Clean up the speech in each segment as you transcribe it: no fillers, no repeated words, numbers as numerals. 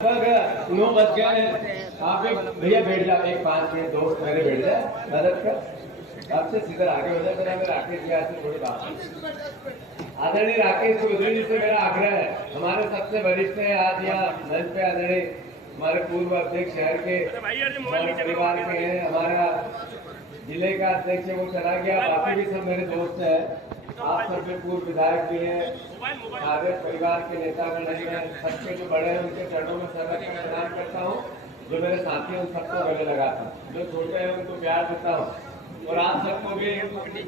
लगभग 9 बज गए हैं। आप एक भैया बैठ जाओ, एक 5 मिनट दोस्त मेरे बैठ जाए, मदद कर आपसे सीधे आगे हो जाए। मेरा राकेश जी से थोड़ी बात। आदरणीय राकेश चौधरी जी से मेरा आग्रह है, हमारे सबसे वरिष्ठ है आज यहाँ मंच पे आदरणीय हमारे पूर्व अध्यक्ष शहर के परिवार के हैं, हमारा जिले का अध्यक्ष है वो चला गया, बाकी भी सब मेरे दोस्त है। आप सब में पूर्व विधायक भी हैं, सारे परिवार के नेतागण हैं, सबके जो बड़े हैं उनके चरणों में सर रख कर प्रणाम करता हूँ। जो मेरे साथी हैं उन सबको गले लगाता हूँ, जो छोटे हैं उनको प्यार देता हूँ और आप सबको भी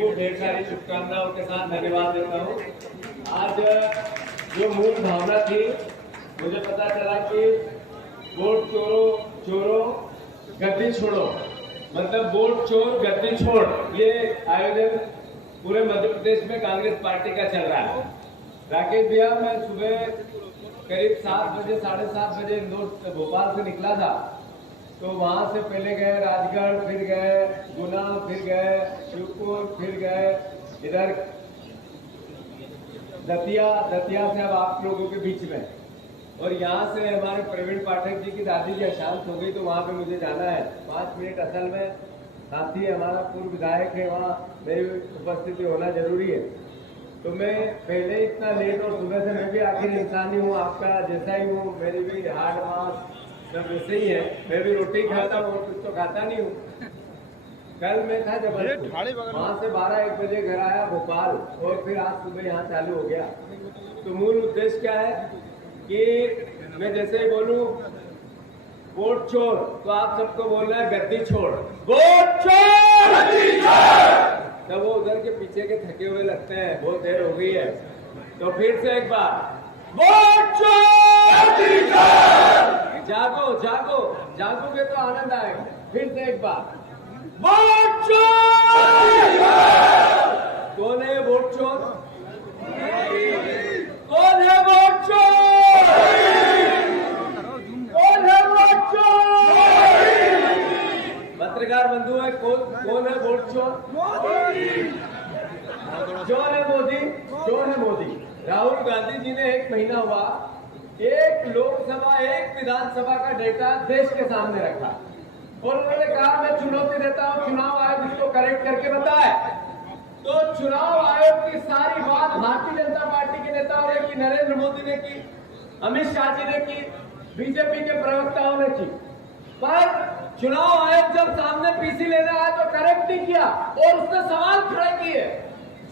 वो ढेर सारी शुभकामनाओं के साथ धन्यवाद देता हूँ। आज जो मूल भावना थी, मुझे पता चला कि वोट चोरो गद्दी छोड़ो, मतलब वोट चोर गद्दी छोड़, ये आयोजन पूरे मध्य प्रदेश में कांग्रेस पार्टी का चल रहा है। राकेश भैया, मैं सुबह करीब 7 बजे 7:30 बजे इंदौर भोपाल से निकला था, तो वहां से पहले गए राजगढ़, फिर गए गुना, फिर गए शिवपुर, फिर गए इधर दतिया से अब आप लोगों के बीच में, और यहाँ से हमारे प्रवीण पाठक जी की दादी जी अशांत हो गई तो वहाँ पे मुझे जाना है 5 मिनट। असल में साथी हमारा पूर्व विधायक है, वहाँ मेरी उपस्थिति होना जरूरी है। तो मैं पहले इतना लेट, और सुबह से मैं भी आखिर इंसान ही हूँ, आपका जैसा ही हूँ, मेरी भी हार्ड मास सब वैसे ही है। मैं भी रोटी खाता हूँ, कुछ तो खाता नहीं हूँ। कल मैं था जबलपुर, वहाँ से 12-1 बजे घर आया भोपाल, और फिर आज सुबह यहाँ चालू हो गया। तो मूल उद्देश्य क्या है कि मैं जैसे ही बोलूँ वोट चोर, तो आप सबको बोलना है गद्दी छोड़, वोट चोर गद्दी छोड़। तब वो उधर के पीछे के थके हुए लगते हैं, बहुत देर हो गई है, तो फिर से एक बार वोट चोर गद्दी छोड़। जागो जागो, जागोगे तो आनंद आएगा। फिर से एक बार वोट चोर गद्दी छोड़। कौन है वोट चोर? कौन है वोट चोर? कौन है वोट चोर? पत्रकार बंधु है, कौन है वोट चोर? चोर है मोदी, चोर है मोदी। राहुल गांधी जी ने 1 महीना हुआ, एक लोकसभा एक विधानसभा का डेटा देश के सामने रखा, और उन्होंने कहा मैं चुनौती देता हूं चुनाव आयोग इसको करेक्ट करके बताए। तो चुनाव आयोग की सारी बात भारतीय जनता पार्टी के नेताओं ने की, नरेंद्र मोदी ने की, अमित शाह जी ने की, बीजेपी के प्रवक्ताओं ने की, पर चुनाव आयोग जब सामने पीसी लेने आया तो करेक्ट नहीं किया, और उसने सवाल खड़े किए।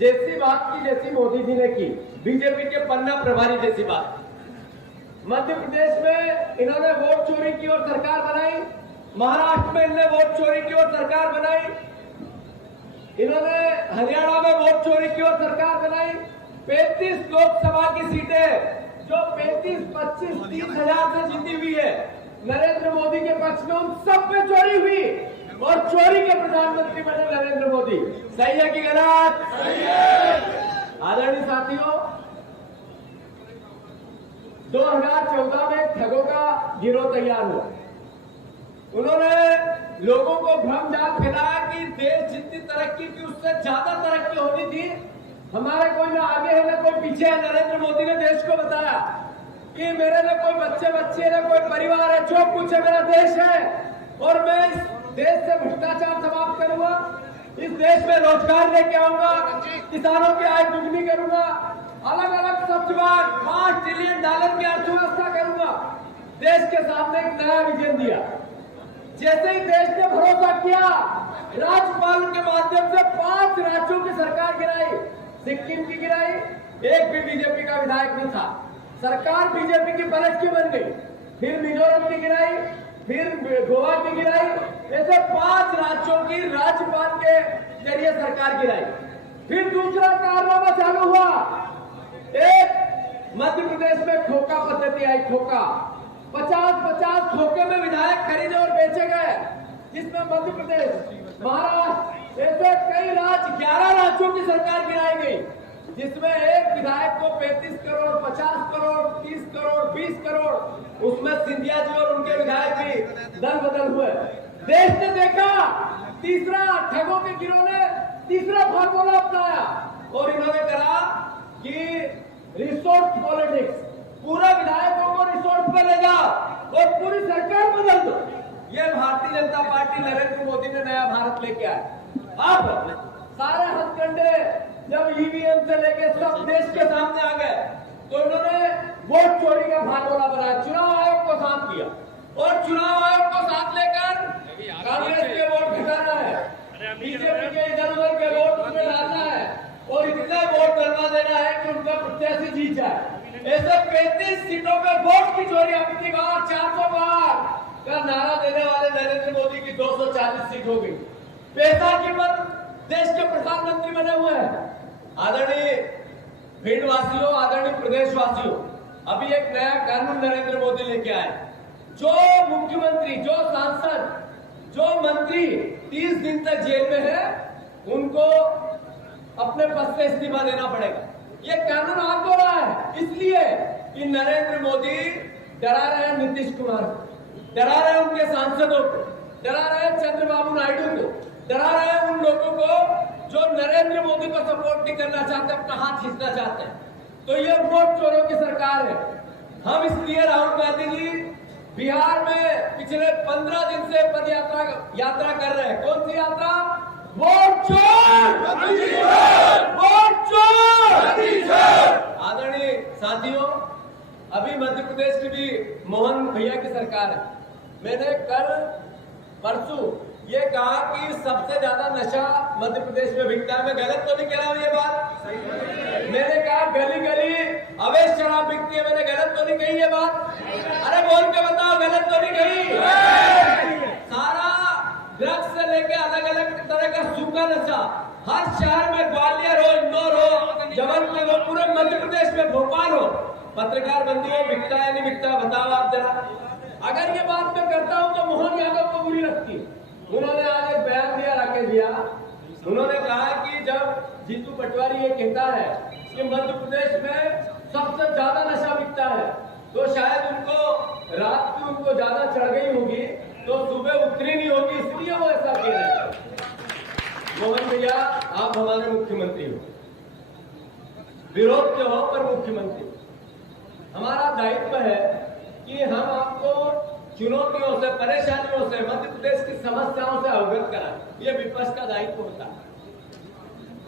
जैसी बात की जैसी मोदी जी ने की, बीजेपी के पन्ना प्रभारी जैसी बात। मध्य प्रदेश में इन्होंने वोट चोरी की और सरकार बनाई, महाराष्ट्र में इन्होंने वोट चोरी की और सरकार बनाई, इन्होंने हरियाणा में वोट चोरी की और सरकार बनाई। 35 लोकसभा की सीटें जो 35-25-30 हजार से जीती हुई है नरेंद्र मोदी के पक्ष में, उन सब में चोरी हुई, और चोरी के प्रधानमंत्री बने नरेंद्र मोदी। सही है कि गलत? सही है। आदरणीय साथियों, 2014 में ठगों का गिरोह तैयार हुआ। उन्होंने लोगों को भ्रम जाल फैलाया कि देश जितनी तरक्की की उससे ज्यादा तरक्की होनी थी, हमारे कोई ना आगे है ना कोई पीछे है। नरेंद्र मोदी ने देश को बताया कि मेरे ना कोई बच्चे है, कोई परिवार है, जो कुछ है मेरा देश है, और मैं इस देश से भ्रष्टाचार समाप्त करूंगा, इस देश में रोजगार लेके आऊंगा, किसानों की आय दुगनी करूंगा, अलग अलग सब्सिडी 5 ट्रिलियन डॉलर की अर्थव्यवस्था करूंगा। देश के सामने एक नया विजन दिया। जैसे ही देश ने भरोसा किया, राज्यपाल के माध्यम से 5 राज्यों की सरकार गिराई, सिक्किम की गिराई, एक भी बीजेपी का विधायक नहीं था, सरकार बीजेपी की पलट की बन गई। फिर मिजोरम की गिराई, फिर गोवा की गिराई, ऐसे 5 राज्यों की राज्यपाल के जरिए सरकार गिराई। फिर दूसरा कारनामा चालू हुआ, एक मध्य प्रदेश में खोखा पद्धति आई, खोखा 50-50 खोखे में विधायक खरीदे और बेचे गए, जिसमें मध्य प्रदेश, महाराष्ट्र, ऐसे कई राज्य 11 राज्यों की सरकार गिराई गई, जिसमें एक विधायक को 35 करोड़, 50 करोड़, 30 करोड़, 20 करोड़, उसमें सिंधिया जी और उनके विधायक भी दल बदल हुए। देश ने देखा, तीसरा ठगों के गिरोह ने तीसरा फार्मूला अपनाया, और इन्होंने कहा कि रिसोर्स पॉलिटिक्स, पूरा विधायकों को रिसोर्स पे ले जाओ और पूरी सरकार बदल दो। ये भारतीय जनता पार्टी नरेंद्र मोदी ने नया भारत लेके आया। अब सारे हथकंडे जब ईवीएम से लेके सब देश के सामने आ गए तो इन्होंने वोट चोरी का फार्मूला बनाया, चुनाव आयोग को साथ किया और चुनाव आयोग को साथ लेकर कांग्रेस के वोट घटाना है, बीजेपी के इधर उधर के वोट उसमें डालना है और इतने वोट डलवा देना है कि उनका प्रत्याशी जीत जाए। ऐसे 35 सीटों पर वोट की चोरी अपनी बार 400 पार का नारा देने वाले नरेंद्र मोदी की 240 सीट हो गई। पैसा की पर देश के प्रधानमंत्री बने हुए हैं। आदरणीय भिंड वासियों, आदरणीय प्रदेशवासियों, अभी एक नया कानून नरेंद्र मोदी लेके आए। जो मुख्यमंत्री, जो सांसद, जो मंत्री 30 दिन तक जेल में है उनको अपने पद से इस्तीफा देना पड़ेगा। ये कानून आ क्यों रहा है? इसलिए कि नरेंद्र मोदी डरा रहे हैं नीतीश कुमार को, डरा रहे हैं उनके सांसदों को, डरा रहे हैं चंद्रबाबू नायडू को, डरा रहे हैं उन लोगों को जो नरेंद्र मोदी को सपोर्ट नहीं करना चाहते, अपना हाथ खींचना चाहते हैं। तो ये वोट चोरों की सरकार है। हम इसलिए राहुल गांधी जी बिहार में पिछले 15 दिन से पद यात्रा कर रहे हैं। कौन सी यात्रा? वोट चोर, वोट चोर। आदरणीय साथियों, अभी मध्य प्रदेश की भी मोहन भैया की सरकार है। मैंने कल परसों ये कहा कि सबसे ज्यादा नशा मध्य प्रदेश में बिकता है। मैं गलत तो नहीं कह रहा हूं ये बात? मैंने कहा गली गली अवैध शराब बिकती है। मैंने गलत तो नहीं कही ये बात? अरे बोल के बताओ, गलत तो नहीं कही? सारा ड्रग्स से लेके अलग अलग तरह का सूखा नशा हर शहर में, ग्वालियर हो, इंदौर हो, जबलपुर हो, पूरे मध्य प्रदेश में, भोपाल हो, पत्रकार बंदी हो, बिकता है नहीं बिकता? बताओ आप जरा। अगर ये बात मैं करता हूं तो मोहन यादव को बुरी लगती है। उन्होंने आज एक बयान दिया, राकेश भैया, उन्होंने कहा कि जब जीतू पटवारी ये कहता है कि मध्य प्रदेश में सबसे ज्यादा नशा बिकता है तो शायद उनको रात की उनको ज्यादा चढ़ गई होगी तो सुबह उतरी नहीं होगी, इसलिए वो ऐसा कह रहे हैं। मोहन भैया, आप हमारे मुख्यमंत्री हो, विरोध के हो पर मुख्यमंत्री। हमारा दायित्व है कि हम आपको चुनौतियों से, परेशानियों से, मध्य प्रदेश की समस्याओं से अवगत कराएं। ये विपक्ष का दायित्व होता है।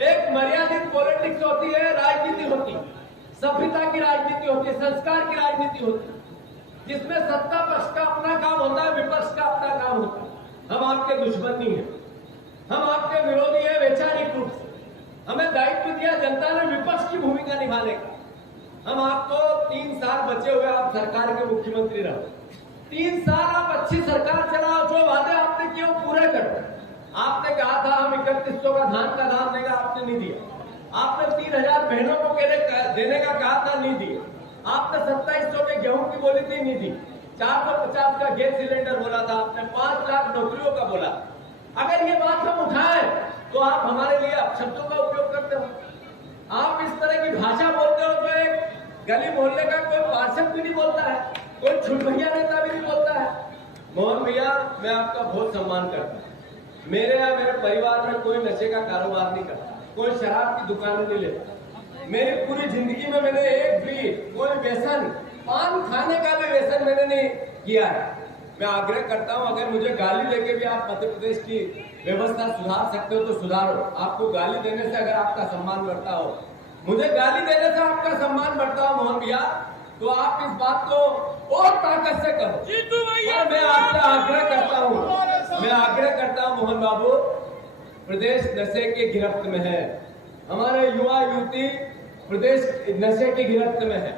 एक मर्यादित पॉलिटिक्स होती है, राजनीति होती है, सभ्यता की राजनीति होती है, संस्कार की राजनीति होती है, जिसमें सत्ता पक्ष का अपना काम होता है, विपक्ष का अपना काम होता है। हम आपके दुश्मन नहीं है, हम आपके विरोधी है वैचारिक रूप से। हमें दायित्व दिया जनता ने विपक्ष की भूमिका निभाने का। हम आपको 3 साल बचे हुए, आप सरकार के मुख्यमंत्री रहो, 3 साल आप अच्छी सरकार चलाओ, जो वादे आपने किए वो पूरे करो। आपने कहा था हम 3100 का धान का दाम देगा, आपने नहीं दिया। आपने 3000 बहनों को देने का कहा था, नहीं दिया। आपने 2700 के गेहूं की बोली थी, नहीं दी। 450 का गैस सिलेंडर बोला था आपने, 5 लाख नौकरियों का बोला। अगर ये बात हम उठाएं तो आप हमारे लिए अपशब्दों का उपयोग करते हो। आप इस तरह की भाषा बोलते हो जो एक गली मोहल्ले का कोई पार्षद भी नहीं बोलता है, कोई छुटभैया नेता भी नहीं बोलता है। मोहन भैया, मैं आपका बहुत सम्मान करता हूँ। मेरे या मेरे परिवार में कोई नशे का कारोबार नहीं करता, कोई शराब की दुकान नहीं लेता। मेरी पूरी जिंदगी में मैंने एक भी कोई व्यसन, पान खाने का भी व्यसन मैंने नहीं किया है। मैं आग्रह करता हूं, अगर मुझे गाली देके भी आप मध्य प्रदेश की व्यवस्था सुधार सकते हो तो सुधारो। आपको गाली देने से अगर आपका सम्मान बढ़ता हो, मुझे गाली देने से आपका सम्मान बढ़ता हो मोहन भैया, तो आप इस बात को और ताकत से करो। और मैं आपसे आग्रह करता हूं मोहन बाबू, प्रदेश नशे के गिरफ्त में है, हमारे युवा युवती प्रदेश नशे की गिरफ्त में है।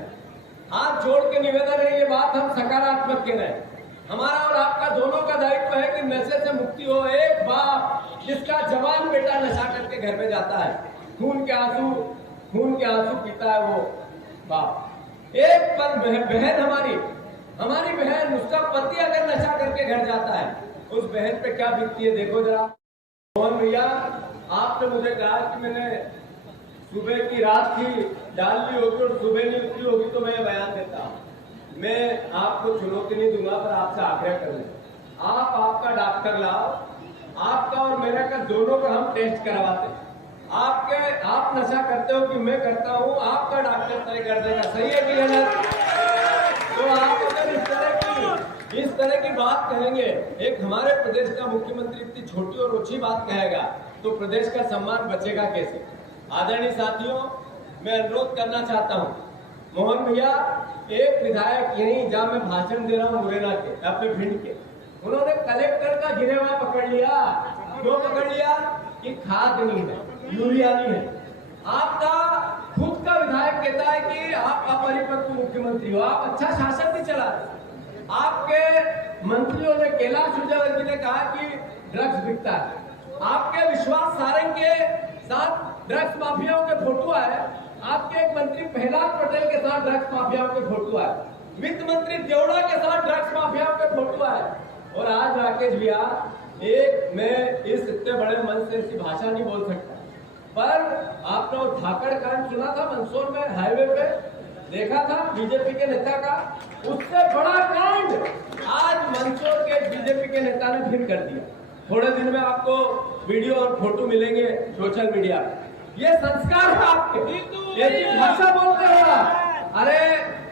हाथ जोड़ के निवेदन है, ये बात हम सकारात्मक कह रहे हैं। हमारा और आपका दोनों का दायित्व है कि नशे से मुक्ति हो। एक बाप जिसका जवान बेटा नशा करके घर में जाता है, खून के आंसू पीता है वो बाप। एक पल बहन हमारी बहन, उसका पति अगर नशा करके घर जाता है, उस बहन पे क्या बीतती है देखो जरा। मोहन भैया, आपने मुझे कहा कि मैंने सुबह की रात की डाल ली होगी और सुबह नहीं उतरी होगी तो मैं ये बयान देता हूँ। मैं आपको चुनौती नहीं दूंगा, पर आपसे आग्रह करूंगा, आप आपका डॉक्टर लाओ, आपका और मेरा का दोनों का हम टेस्ट करवाते हैं। आप नशा करते हो कि मैं करता हूँ, आपका डॉक्टर तय कर देगा सही है कि गलत। तो आप अगर इस तरह की तरह की बात कहेंगे, एक हमारे प्रदेश का मुख्यमंत्री इतनी छोटी और ओछी बात कहेगा तो प्रदेश का सम्मान बचेगा कैसे। आदरणीय साथियों, मैं अनुरोध करना चाहता हूं, मोहन भैया एक विधायक यहीं जहां मैं भाषण दे रहा हूं मुरैना के अपने भिंड के, उन्होंने कलेक्टर का गिरेवा पकड़ लिया। क्यों पकड़ लिया? कि खाद नहीं है, यूरिया नहीं है। आपका खुद का विधायक कहता है कि आप अपरिपक्व मुख्यमंत्री हो, आप अच्छा शासन नहीं चला रहे। आपके मंत्रियों ने, कैलाश विजयवर्गीय ने कहा कि ड्रग्स बिकता है। आपके विश्वास सारंग के साथ ड्रग्स माफियाओं के फोटो आए, आपके एक मंत्री प्रहलाद पटेल के साथ ड्रग्स माफियाओं के फोटो आए, वित्त मंत्री देवड़ा के साथ ड्रग्स माफियाओं के फोटो आए। और आज राकेश भैया, एक मैं इस इतने बड़े मंच से ऐसी भाषा नहीं बोल सकता, पर आपने वो धाकड़ कांड सुना था मंदसौर में, हाईवे पे देखा था बीजेपी के नेता का, उससे बड़ा कांड आज मंदसौर के बीजेपी के नेता ने फिर कर दिया। थोड़े दिन में आपको वीडियो और फोटो मिलेंगे सोशल मीडिया पे। ये संस्कार है आपके, ऐसी भाषा बोलते हो। अरे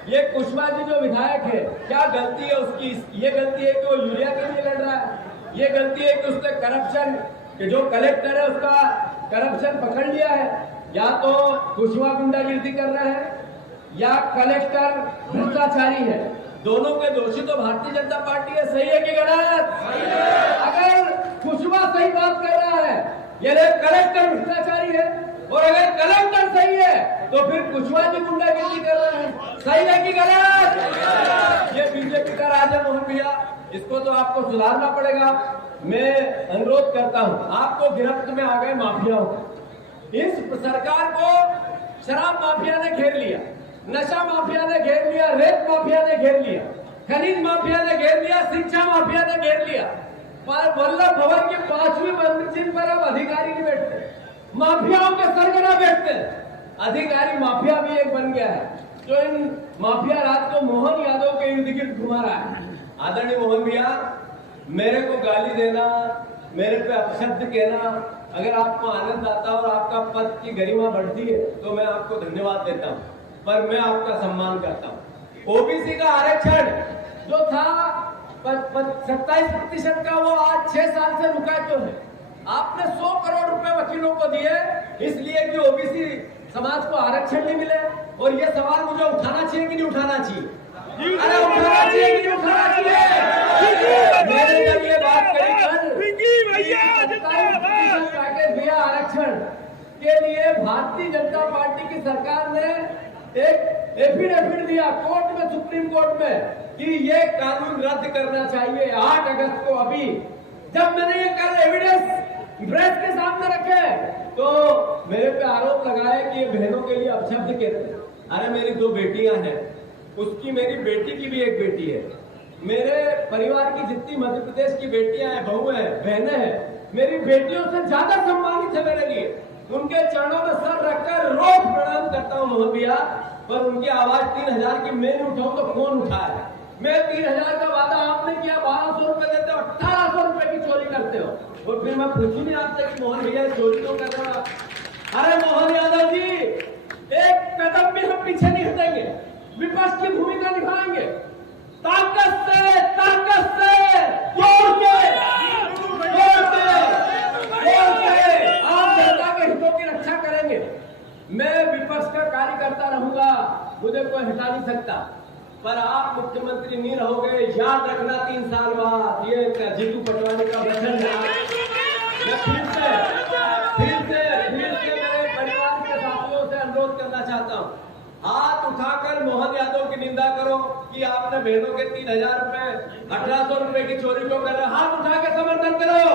ये कुशवाहा जी जो विधायक है, क्या गलती है उसकी? ये गलती है कि वो यूरिया के लिए लड़ रहा है, ये गलती है कि उसने करप्शन, कि जो कलेक्टर है उसका करप्शन पकड़ लिया है, या तो कुशवाहा गुंडागिर्दी कर रहे हैं या कलेक्टर भ्रष्टाचारी है। दोनों के दोषी तो भारतीय जनता पार्टी है। सही है कि गलत? अगर कुशवाहा सही बात कर रहा है, ये कलेक्टर भ्रष्टाचारी है, और अगर कलेक्टर सही है तो फिर कुशवाहा जी गुंडागिर्दी कर रहे हैं। सही है कि गलत? ये बीजेपी का राज है मोहन भैया, इसको तो आपको सुधारना पड़ेगा। मैं अनुरोध करता हूं, आपको गिरफ्त में आ गए माफियाओं। इस सरकार को शराब माफिया ने घेर लिया, नशा माफिया ने घेर लिया, रेत माफिया ने घेर लिया, खनिज माफिया ने घेर लिया, शिक्षा माफिया ने घेर लिया। पर वल्लभ भवन की 5वीं मंजिल पर अब अधिकारी नहीं बैठते, माफियाओं के सरगना बैठते। अधिकारी माफिया भी एक बन गया है, जो इन माफिया रात को मोहन यादव के इर्द गिर्द घुमा रहा है। आदरणीय मोहन भैया, मेरे को गाली देना, मेरे पे अपशब्द कहना, अगर आपको आनंद आता और आपका पद की गरिमा बढ़ती है तो मैं आपको धन्यवाद देता हूं, पर मैं आपका सम्मान करता हूं। ओबीसी का आरक्षण जो था 27% का, वो आज 6 साल से रुका क्यों है? आपने 100 करोड़ रुपए वकीलों को दिए इसलिए कि ओबीसी समाज को आरक्षण नहीं मिले। और ये सवाल मुझे उठाना चाहिए कि नहीं उठाना चाहिए? अरे उठाना चाहिए कि नहीं उठाना चाहिए? मैंने जब ये बात करी कल आरक्षण के लिए भारतीय जनता पार्टी की सरकार ने एक एफिडेविट दिया कोर्ट में, सुप्रीम कोर्ट में, कि ये कानून रद्द करना चाहिए 8 अगस्त को। अभी जब मैंने ये कल एविडेंस प्रेस के सामने रखे तो मेरे पे आरोप लगाए कि ये बहनों के लिए अपशब्द कहते हैं। अरे मेरी 2 बेटियां हैं, उसकी मेरी बेटी की भी एक बेटी है, मेरे परिवार की जितनी मध्य प्रदेश की बेटियां हैं, बहू हैं, बहनें हैं, मेरी बेटियों से ज्यादा सम्मानित है मेरे लिए। उनके चरणों में सर रखकर रोज प्रणाम करता हूं मोहन भैया, पर उनकी आवाज 3000 की मैं नहीं उठाऊं तो कौन उठाए? मैं 3000 का वादा आपने किया, 1200 रुपए देते हो, 1800 रुपए की चोरी करते हो, और फिर मैं पूछू नहीं आपसे कि मोहन भैया चोरी क्यों कर रहा? अरे मोहन यादव जी, एक कदम भी हम पीछे नहीं हटेंगे, विपक्ष की भूमिका निभाएंगे, ताकत से जोर के आम जनता के हितों की रक्षा करेंगे। मैं विपक्ष का कार्यकर्ता रहूंगा, मुझे कोई हटा नहीं सकता, पर आप मुख्यमंत्री नहीं रहोगे, याद रखना 3 साल बाद। ये जीतू पटवारी का वचन है। मैं फिर से मेरे परिवार के साथियों से अनुरोध करना चाहता हूँ, हाथ उठाकर मोहन यादव की निंदा करो कि आपने बहनों के 3000 रुपए, 1800 रुपए की चोरी क्यों कर रहे? हाथ उठा के समर्थन करो।